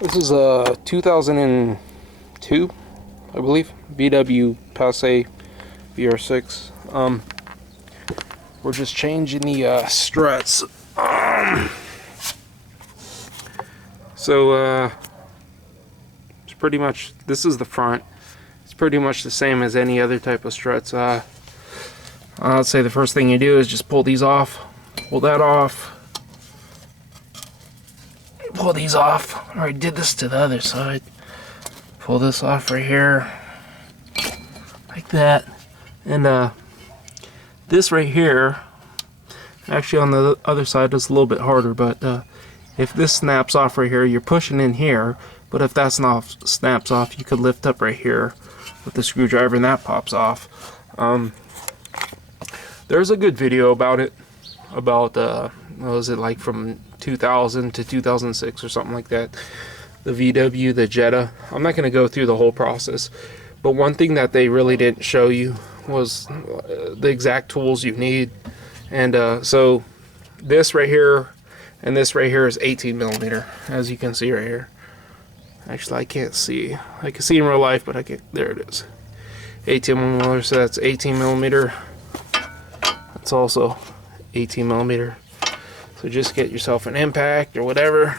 This is a 2002, I believe, VW Passat VR6. We're just changing the struts. It's pretty much, this is the front. It's pretty much the same as any other type of struts. I'd say the first thing you do is just pull these off, pull that off, pull these off. I already did this to the other side. Pull this off right here, like that. And this right here, actually on the other side it's a little bit harder, but if this snaps off right here, you're pushing in here, but if that snaps off, you could lift up right here with the screwdriver and that pops off. There's a good video about it, about what was it, like from 2000 to 2006 or something like that, the VW, the Jetta. I'm not going to go through the whole process, but one thing that they really didn't show you was the exact tools you need. And so this right here and this right here is 18 millimeter, as you can see right here. Actually, I can't see. I can see in real life, but I can't. There it is. 18 millimeter, so that's 18 millimeter. That's also 18 millimeter. So just get yourself an impact or whatever.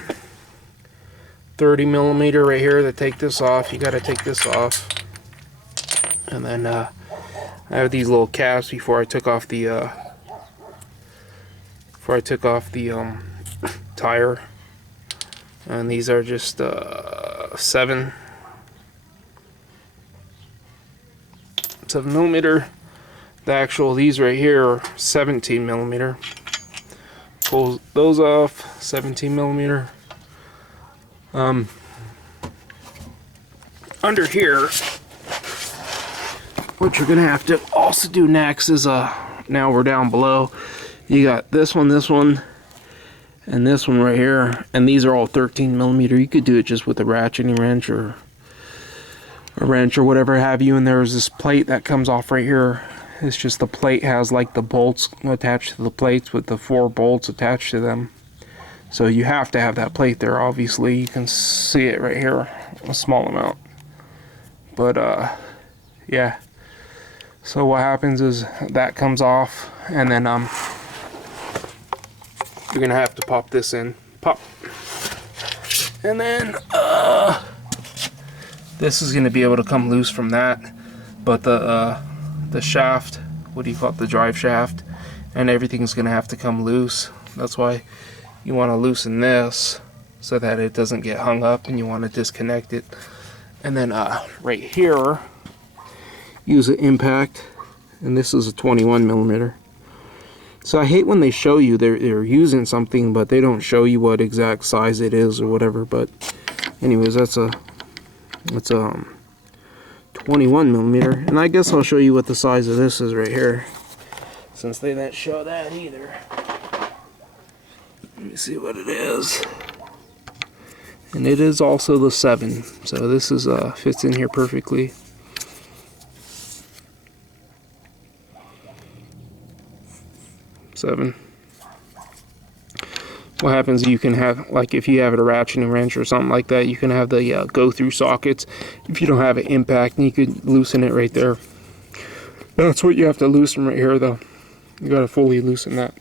30 millimeter right here to take this off. You got to take this off. And then I have these little caps before I took off the tire. And these are just 7 millimeter. The actual, these right here are 17 millimeter. Pull those off, 17 millimeter. Under here, what you're gonna have to also do next is now we're down below. You got this one, and this one right here, and these are all 13 millimeter. You could do it just with a ratcheting wrench or a wrench or whatever have you. And there's this plate that comes off right here. It's just the plate has like the bolts attached to the plates with the 4 bolts attached to them. So you have to have that plate there. Obviously, you can see it right here, a small amount. But yeah. So what happens is that comes off, and then you're gonna have to pop this in. Pop. And then this is gonna be able to come loose from that, but the shaft, what do you call it, the drive shaft, and everything's gonna have to come loose. That's why you want to loosen this so that it doesn't get hung up, and you want to disconnect it. And then right here, use an impact, and this is a 21 millimeter. So I hate when they show you they're using something, but they don't show you what exact size it is or whatever. But anyways, that's a 21 millimeter, and I guess I'll show you what the size of this is right here, since they didn't show that either. Let me see what it is. And it is also the 7, so this is fits in here perfectly. Seven. What happens, you can have, like if you have a ratcheting wrench or something like that, you can have the go through sockets. If you don't have an impact, and you could loosen it right there. That's what you have to loosen right here though. You got to fully loosen that.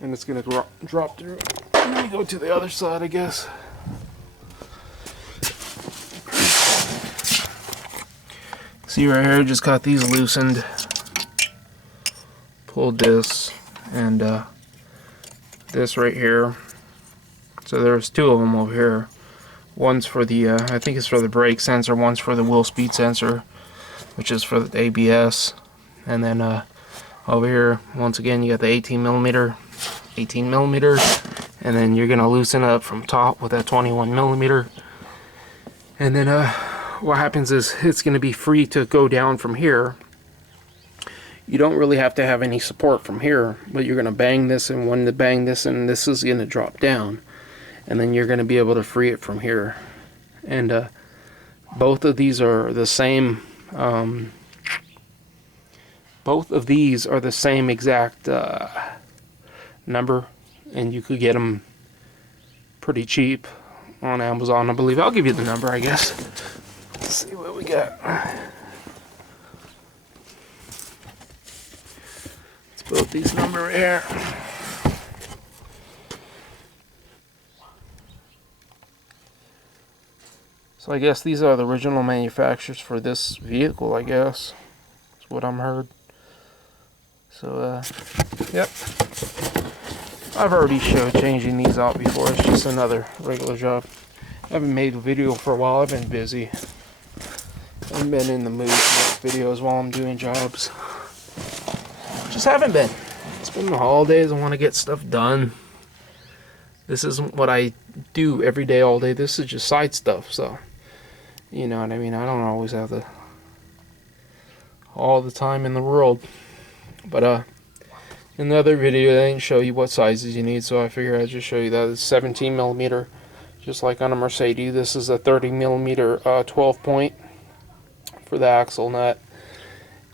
And it's going to drop through. Let me go to the other side, I guess. See right here, just got these loosened. Pulled this and this right here. So there's 2 of them over here. One's for the, I think it's for the brake sensor. One's for the wheel speed sensor, which is for the ABS. And then over here, once again, you got the 18 millimeter, and then you're gonna loosen up from top with that 21 millimeter. And then what happens is it's gonna be free to go down from here. You don't really have to have any support from here, but you're gonna bang this and one to bang this, and this is gonna drop down, and then you're gonna be able to free it from here. And both of these are the same. Both of these are the same exact number, and you could get them pretty cheap. on Amazon, I believe. I'll give you the number, I guess. Let's see what we got. Let's put these number right here. So I guess these are the original manufacturers for this vehicle, I guess. That's what I'm heard. So, yep. I've already showed changing these out before. It's just another regular job. I haven't made a video for a while. I've been busy. I haven't been in the mood to make videos while I'm doing jobs. Just haven't been. It's been the holidays. I want to get stuff done. This isn't what I do every day, all day. This is just side stuff, so... You know what I mean? I don't always have all the time in the world. But in the other video, I didn't show you what sizes you need, so I figured I'd just show you that. It's 17 millimeter, just like on a Mercedes. This is a 30 millimeter 12 point for the axle nut.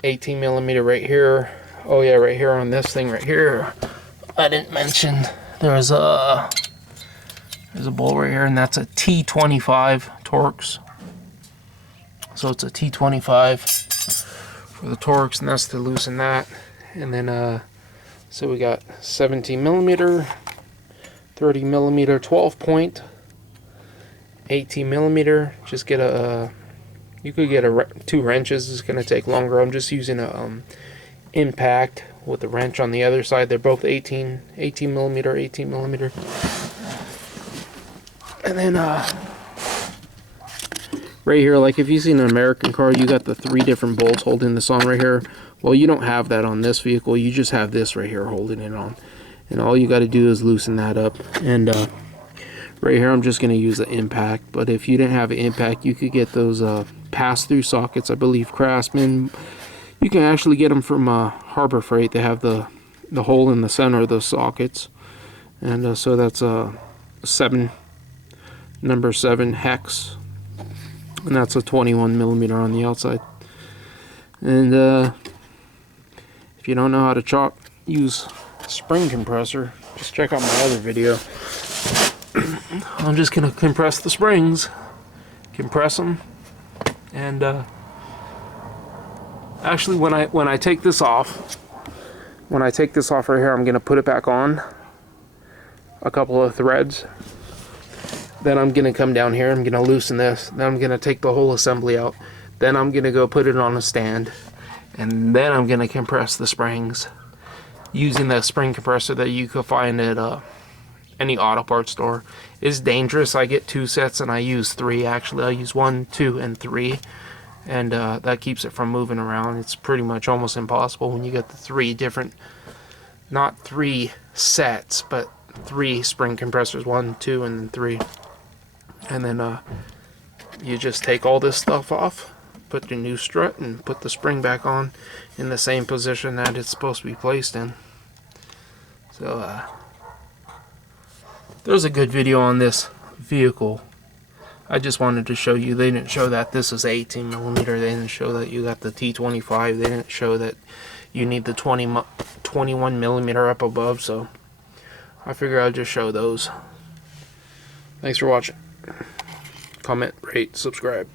18 millimeter right here. Oh yeah, right here on this thing right here. I didn't mention there's a bolt right here, and that's a T25 Torx. So it's a T25 for the Torx, and that's to loosen that. And then, so we got 17 millimeter, 30 millimeter 12 point, 18 millimeter. Just get you could get two wrenches. It's gonna take longer. I'm just using a impact with the wrench on the other side. They're both 18 millimeter, 18 millimeter. And then, right here, like if you see an American car, you got the 3 different bolts holding this on right here. Well, you don't have that on this vehicle. You just have this right here holding it on. And all you got to do is loosen that up. And right here, I'm just going to use the impact. But if you didn't have an impact, you could get those pass-through sockets. I believe Craftsman. You can actually get them from Harbor Freight. They have the hole in the center of those sockets. And so that's a number 7 hex. And that's a 21 millimeter on the outside. And if you don't know how to use spring compressor, just check out my other video. I'm just gonna compress the springs, compress them, and actually when I take this off, right here, I'm gonna put it back on a couple of threads. Then I'm going to come down here, I'm going to loosen this, then I'm going to take the whole assembly out, then I'm going to go put it on a stand, and then I'm going to compress the springs using the spring compressor that you could find at any auto parts store. It's dangerous. I get 2 sets and I use 3 actually. I use 1, 2, and 3, and that keeps it from moving around. It's pretty much almost impossible when you get the 3 different, not 3 sets, but 3 spring compressors, 1, 2, and then 3. And then you just take all this stuff off, put the new strut, and put the spring back on in the same position that it's supposed to be placed in. So there's a good video on this vehicle. I just wanted to show you. They didn't show that this is 18 millimeter. They didn't show that you got the T25. They didn't show that you need the 21 millimeter up above. So I figure I'll just show those. Thanks for watching. Comment, rate, subscribe.